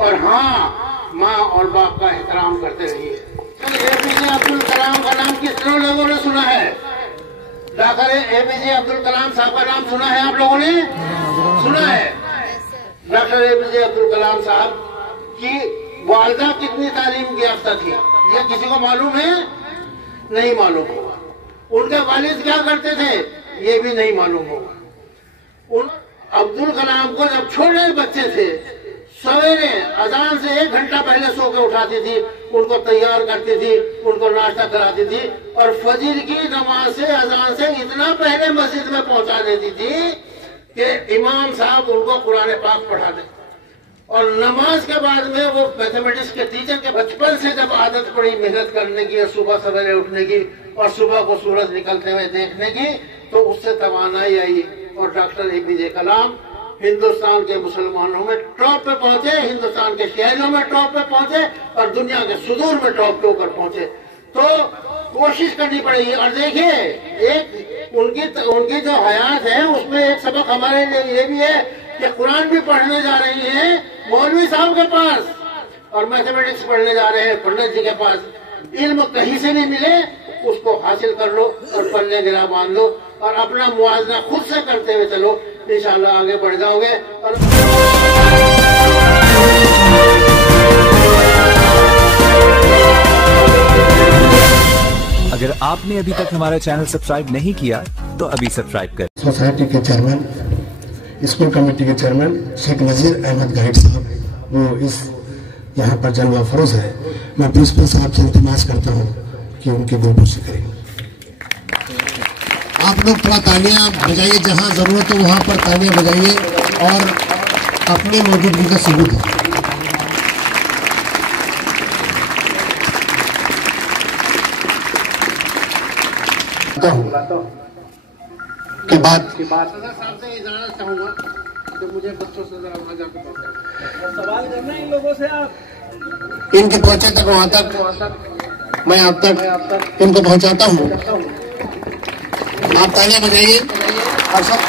और हाँ, माँ और बाप का एहतराम करते रहिए। APJ अब्दुल कलाम का नाम कितने लोगों ने सुना है? डॉक्टर APJ अब्दुल कलाम साहब का नाम सुना है? आप लोगों ने सुना है? डॉक्टर APJ अब्दुल कलाम साहब की वालिदा कितनी तालीम याफ्ता थी, ये किसी को मालूम है? नहीं मालूम होगा। उनके वालिद क्या करते थे, ये भी नहीं मालूम होगा। उन अब्दुल कलाम को जब छोटे बच्चे थे, सवेरे अजान से 1 घंटा पहले सो के उठाती थी, उनको तैयार करती थी, उनको नाश्ता कराती थी और फजर की नमाज से अजान से इतना पहले मस्जिद में पहुंचा देती थी कि इमाम साहब उनको कुरान पाक पढ़ा दे। और नमाज के बाद में वो मैथमेटिक्स के टीचर के बचपन से जब आदत पड़ी मेहनत करने की, सुबह सवेरे उठने की और सुबह को सूरज निकलते हुए देखने की, तो उससे तवानाई आई और डॉक्टर APJ कलाम हिंदुस्तान के मुसलमानों में टॉप पे पहुंचे, हिंदुस्तान के शहरों में टॉप पे पहुंचे और दुनिया के सुदूर में टॉप के ऊपर पहुंचे। तो कोशिश करनी पड़ेगी। और देखिए, एक उनकी जो हयात है उसमें एक सबक हमारे लिए ये भी है कि कुरान भी पढ़ने जा रही है मौलवी साहब के पास और मैथमेटिक्स पढ़ने जा रहे हैं पंडित जी के पास। इल्म कहीं से नहीं मिले, उसको हासिल कर लो और पल्ले गिरा बांध लो और अपना मुआवजा खुद से करते हुए चलो, इंशाल्लाह आगे बढ़ जाओगे। और अगर आपने अभी तक हमारा चैनल सब्सक्राइब नहीं किया तो अभी सब्सक्राइब करें। सोसाइटी के चेयरमैन, स्कूल कमेटी के चेयरमैन शेख नजीर अहमद गाइड साहब, वो इस यहाँ पर जलवा फरोज है। मैं प्रिंसिपल साहब से इल्तिमास करता हूँ कि उनकी गुलबुशी करें। आप लोग थोड़ा तालियां बजाइए, जहाँ जरूरत हो वहाँ पर तालियां बजाइए और अपनी मौजूदगी का सबूत है। के बाद साहब से इजाजत चाहूंगा तो मुझे बच्चों से जरा वहां जाकर सवाल करना है इन लोगों से। आप इनके पहुंचे तक वहां तक मैं आप तक इनको पहुंचाता हूँ। आप तालियां बजाइए और सब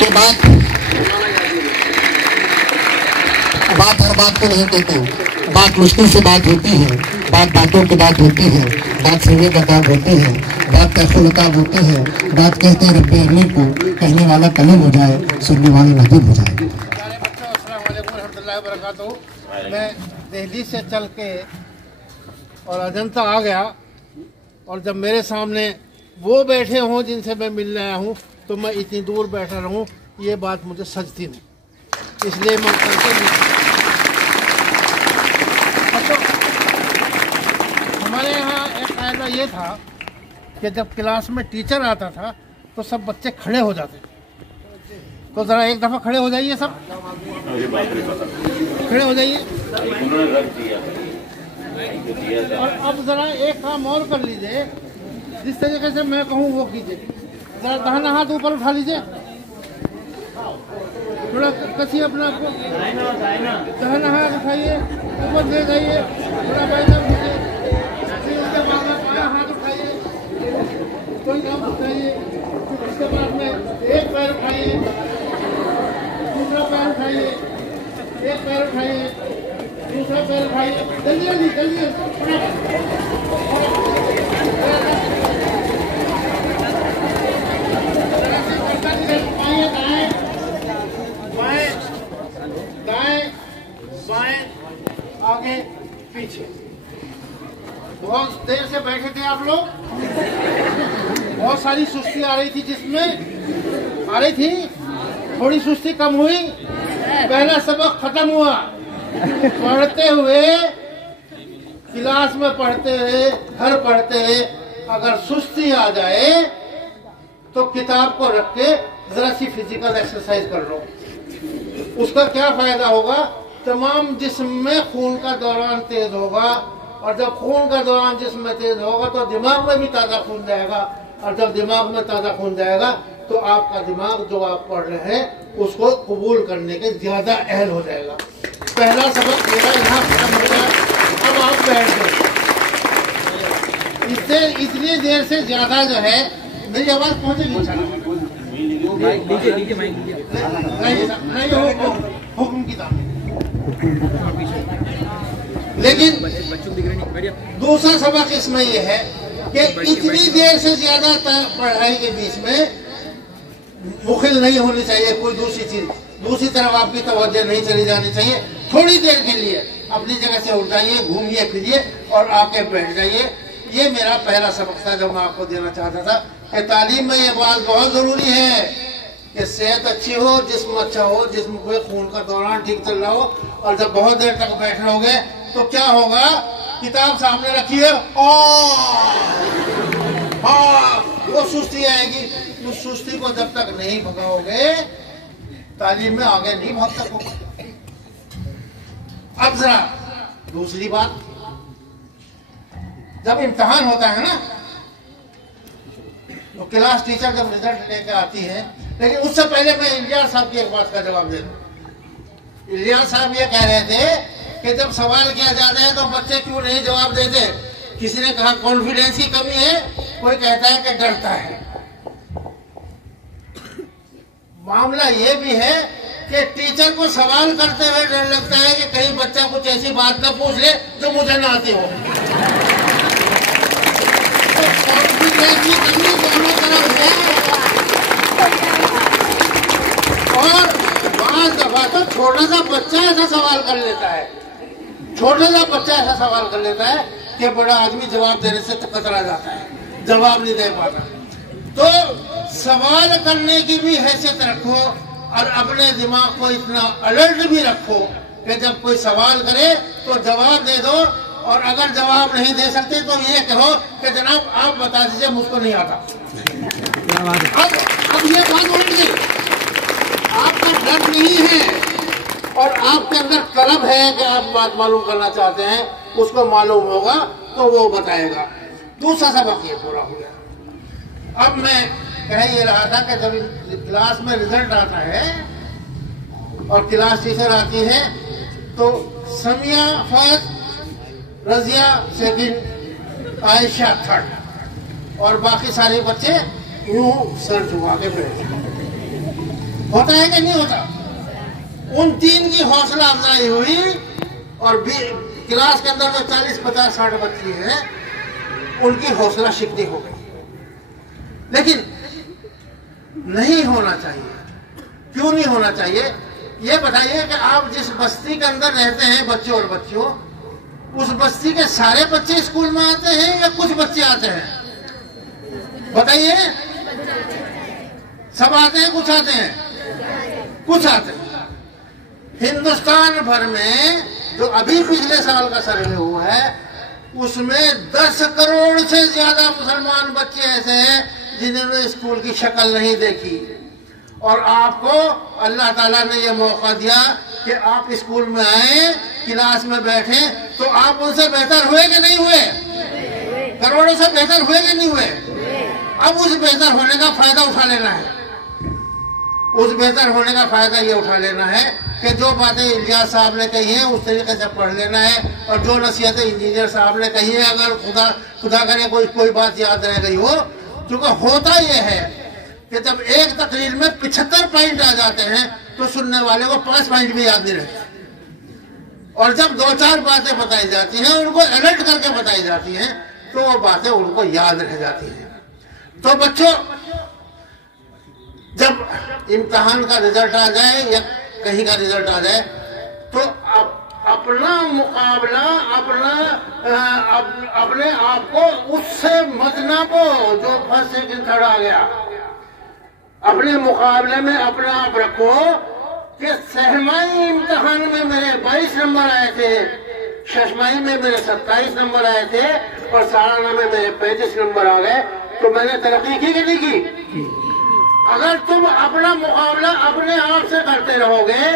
के बाद बात हर बात को नहीं कहते, बात मुश्किल से बात होती है, बात बातों की बात होती है, बात सुनने का काम होती है, बात तहफुलताब होती है, बात कहते हैं रब्बे अली को, कहने वाला कलम हो जाए, सुनने वाला नदीम हो जाए। मैं दिल्ली से चल के और अजंता आ गया और जब मेरे सामने वो बैठे हों जिनसे मैं मिलने आया हूँ तो मैं इतनी दूर बैठा रहूँ, ये बात मुझे सजती नहीं, इसलिए मैं हमारे यहाँ एक कायदा ये था कि जब क्लास में टीचर आता था तो सब बच्चे खड़े हो जाते। तो जरा एक दफा खड़े हो जाइए, सब खड़े हो जाइए। और अब जरा एक काम और कर लीजिए, जिस तरीके से मैं कहूँ वो कीजिए। जरा दाहिना हाथ ऊपर उठा लीजिए, थोड़ा कसिए अपने आप को, दाहिना हाथ उठाइए, ऊपर ले जाइए, थोड़ा बैठा कीजिए, उसके बाद में बायां हाथ उठाइए, कोई काम उठाइए, उसके बाद में एक पैर उठाइए, दूसरा पैर उठाइए, एक पैर उठाइए, दूसरा पैर उठाइए, जल्दी जल्दी जल्दी। आगे पीछे। बहुत देर से बैठे थे आप लोग, बहुत सारी सुस्ती आ रही थी, जिसमें आ रही थी थोड़ी सुस्ती कम हुई। पहला सबक खत्म हुआ, पढ़ते हुए क्लास में पढ़ते हुए घर पढ़ते हुए अगर सुस्ती आ जाए तो किताब को रख के जरा सी फिजिकल एक्सरसाइज कर लो। उसका क्या फायदा होगा, तमाम जिस्म में खून का दौरान तेज होगा और जब खून का दौरान जिस्म में तेज होगा तो दिमाग में भी ताज़ा खून जाएगा और जब दिमाग में ताज़ा खून जाएगा तो आपका दिमाग जो आप पढ़ रहे हैं उसको कबूल करने के ज्यादा अहल हो जाएगा। पहला सबक मेरा यहाँ खत्म हो गया, अब आप बैठ गए। इससे इतनी देर से ज्यादा जो है मेरी आवाज पहुंचेगी नहीं हुक्म की तामील। लेकिन दूसरा सबक इसमें यह है कि इतनी देर से ज्यादा पढ़ाई के बीच में मुखिल नहीं होनी चाहिए। कोई दूसरी तरफ आपकी तवज्जो नहीं चली जानी चाहिए। थोड़ी देर के लिए अपनी जगह से उठ जाइए, घूमिए फिरिए और आके बैठ जाइए। ये मेरा पहला सबक था जो मैं आपको देना चाहता था कि तालीम में ये बात बहुत जरूरी है कि सेहत अच्छी हो, जिस्म अच्छा हो, जिस्म के खून का दौरान ठीक चल रहा हो। और जब बहुत देर तक बैठ रहोगे तो क्या होगा, किताब सामने रखिए और वो सुस्ती आएगी। उस सुस्ती को जब तक नहीं भगाओगे तालीम में आगे नहीं भाग सकोगे। अब जरा दूसरी बात, जब इम्तिहान होता है ना तो क्लास टीचर जब रिजल्ट लेकर आती है, लेकिन उससे पहले मैं इलियास साहब की एक बात का जवाब दे दूं। इलियास साहब ये कह रहे थे कि जब सवाल किया जाता है तो बच्चे क्यों नहीं जवाब देते। किसी ने कहा कॉन्फिडेंस की कमी है, कोई कहता है कि डरता है। मामला ये भी है कि टीचर को सवाल करते हुए डर लगता है कि कहीं बच्चा कुछ ऐसी बात न पूछ ले जो मुझे ना आती हो। तो कॉन्फिडेंस की कमी दोनों तरफ है। और बात दफा तो छोटा सा बच्चा ऐसा सवाल कर लेता है, छोटा सा बच्चा ऐसा सवाल कर लेता है कि बड़ा आदमी जवाब देने से कतरा जाता है, जवाब नहीं दे पाता। तो सवाल करने की भी हैसियत रखो और अपने दिमाग को इतना अलर्ट भी रखो कि जब कोई सवाल करे तो जवाब दे दो। और अगर जवाब नहीं दे सकते तो ये कहो कि जनाब आप बता दीजिए, मुझको नहीं आता। अब ये बात उलट गई। आपका डर नहीं है और आपके अंदर तलब है कि आप बात मालूम करना चाहते हैं, उसको मालूम होगा तो वो बताएगा। दूसरा सबक ये पूरा हो गया। अब मैं कह ये रहा था कि जब क्लास में रिजल्ट आता है और क्लास टीचर आती है तो Samiya first, Razia second, Ayesha third और बाकी सारे बच्चे यूं सर झुका के बैठे। होता है कि नहीं होता? उन तीन की हौसला अफजाई हुई और क्लास के अंदर जो 40, 50, 60 बच्चे हैं उनकी हौसला शिकनी हो गई। लेकिन नहीं होना चाहिए। क्यों नहीं होना चाहिए ये बताइए कि आप जिस बस्ती के अंदर रहते हैं बच्चों और बच्चियों, उस बस्ती के सारे बच्चे स्कूल में आते हैं या कुछ बच्चे आते हैं? बताइए। सब आते हैं, कुछ आते हैं? कुछ आते हैं। हिंदुस्तान भर में जो अभी पिछले साल का सर्वे हुआ है उसमें 10 करोड़ से ज्यादा मुसलमान बच्चे ऐसे हैं जिन्होंने स्कूल की शक्ल नहीं देखी। और आपको अल्लाह ताला ने यह मौका दिया कि आप स्कूल में आए, क्लास में बैठे, तो आप उनसे बेहतर हुए कि नहीं हुए? करोड़ों से बेहतर हुए कि नहीं हुए? अब उस बेहतर होने का फायदा उठा लेना है। उस बेहतर होने का फायदा ये उठा लेना है कि जो बातें इलियास साहब ने कही हैं उस तरीके से पढ़ लेना है। और जो नसीहतें इंजीनियर साहब ने कही है, अगर खुदा करे कोई बात याद रह गई हो, क्योंकि होता यह है कि जब एक तकरीर में 75 पॉइंट आ जाते हैं तो सुनने वाले को 5 पॉइंट भी याद नहीं रहते। और जब 2-4 बातें बताई जाती हैं, उनको अलर्ट करके बताई जाती हैं, तो वो बातें उनको याद रह जाती हैं। तो बच्चों, जब इम्तिहान का रिजल्ट आ जाए या कहीं का रिजल्ट आ जाए तो अपना मुकाबला अपने आप को उससे मत नापो जो फर्स्ट सेकंड थर्ड आ गया। अपने मुकाबले में अपना आप रखो कि सहमाई इम्तिहान में मेरे 22 नंबर आए थे, शशमाई में मेरे 27 नंबर आए थे और सालाना में मेरे 35 नंबर आ गए, तो मैंने तरक्की की कि नहीं की? अगर तुम अपना मुकाबला अपने आप से करते रहोगे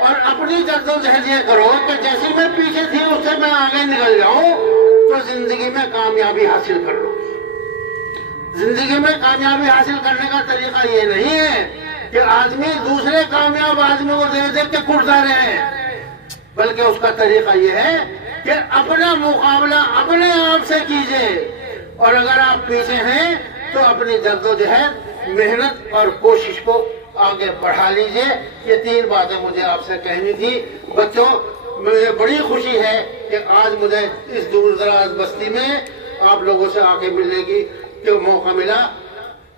और अपनी जद्दोजहद ये करो कि जैसी मैं पीछे थी उससे मैं आगे निकल जाऊं, तो जिंदगी में कामयाबी हासिल कर लो। जिंदगी में कामयाबी हासिल करने का तरीका ये नहीं है कि आदमी दूसरे कामयाब आदमी को देख देख के कुटता रहे, बल्कि उसका तरीका ये है कि अपना मुकाबला अपने आप से कीजिए। और अगर आप पीछे हैं तो अपनी जद्दोजहद, मेहनत और कोशिश को आगे बढ़ा लीजिए। ये 3 बातें मुझे आपसे कहनी थी। बच्चों, मुझे बड़ी खुशी है कि आज मुझे इस दूर दराज बस्ती में आप लोगों से आके मिलने की जो मौका मिला।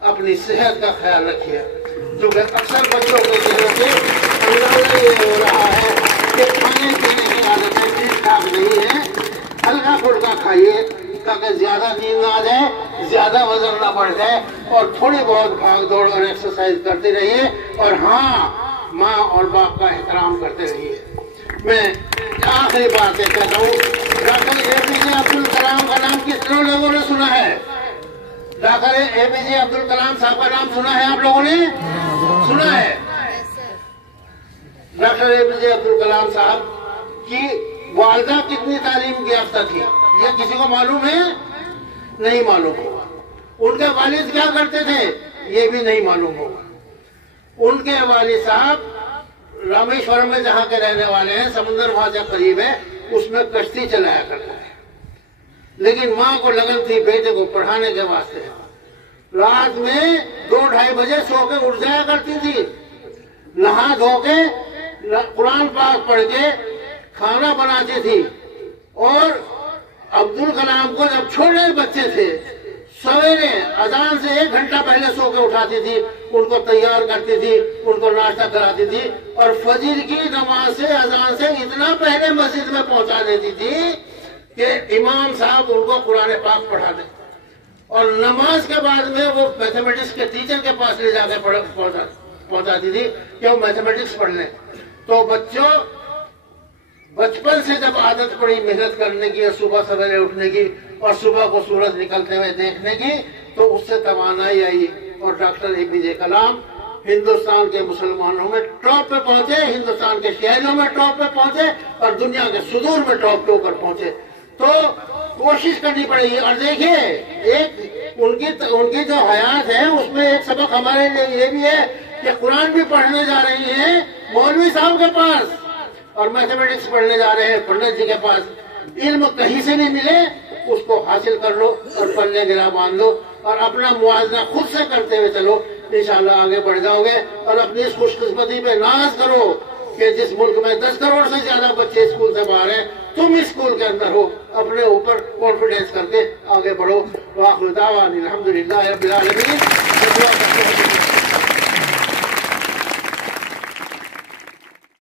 अपनी सेहत का ख्याल रखिए, क्योंकि अक्सर बच्चों के दिलों से अंदाजा ये हो रहा है कि खाने पीने की आदतें ठीक ठाक नहीं है। हल्का फुल्का खाइए ताकि ज्यादा नींद ना आ जाए, ज्यादा वजन ना बढ़ जाए, और थोड़ी बहुत भाग दौड़ और एक्सरसाइज करते रहिए। और हाँ, माँ और बाप का एहतराम करते रहिए। मैं आखिरी बात कहता हूँ, डॉक्टर APJ अब्दुल कलाम का नाम कितने लोगों ने सुना है? डॉक्टर APJ अब्दुल कलाम साहब का नाम सुना है? आप लोगों ने सुना है? डॉक्टर APJ अब्दुल कलाम साहब की वालदा कितनी तालीम याफ्ता थी, ये किसी को मालूम है? नहीं मालूम होगा। उनके वालिद क्या करते थे, ये भी नहीं मालूम होगा। उनके वालिद साहब रामेश्वरम में जहाँ के रहने वाले हैं, समुद्र वहां से करीब है, उसमें कश्ती चलाया करते थे। लेकिन माँ को लगन थी बेटे को पढ़ाने के वास्ते। रात में 2-2:30 बजे सो के उठ जाया करती थी, नहा धो के कुरान पाक पढ़ के खाना बनाती थी। और अब्दुल कलाम को जब छोटे बच्चे थे, सवेरे अजान से 1 घंटा पहले सो के उठाती थी, उनको तैयार करती थी, उनको नाश्ता कराती थी, और फजर की नमाज से अजान से इतना पहले मस्जिद में पहुंचा देती थी कि इमाम साहब उनको कुरान पाक पढ़ा दे। और नमाज के बाद में वो मैथमेटिक्स के टीचर के पास ले जाकर पहुंचाती थी कि वो मैथमेटिक्स पढ़ लें। तो बच्चों, बचपन से जब आदत पड़ी मेहनत करने की, सुबह सवेरे उठने की, और सुबह को सूरज निकलते हुए देखने की, तो उससे तवानाई आई। और डॉक्टर APJ कलाम हिंदुस्तान के मुसलमानों में टॉप पे पहुंचे, हिंदुस्तान के शहरों में टॉप पे पहुंचे, और दुनिया के सुदूर में टॉप पे ऊपर पहुंचे। तो कोशिश करनी पड़ेगी। और देखिए, एक उनकी जो हयात है उसमें एक सबक हमारे लिए ये भी है कि कुरान भी पढ़ने जा रही है मौलवी साहब के पास, और मैथमेटिक्स पढ़ने जा रहे हैं पंडित जी के पास। इल्म कहीं से नहीं मिले, उसको हासिल कर लो और पल्ले गिरा बांध लो, और अपना मुआवजा खुद से करते हुए चलो, इंशाल्लाह आगे बढ़ जाओगे। और अपनी इस खुशकिस्मती पे नाज करो कि जिस मुल्क में 10 करोड़ से ज्यादा बच्चे स्कूल से बाहर हैं, तुम इस स्कूल के अंदर हो। अपने ऊपर कॉन्फिडेंस करके आगे बढ़ो। वाखिर दावानी अल्हम्दुलिल्लाह रब्बिल आलमीन।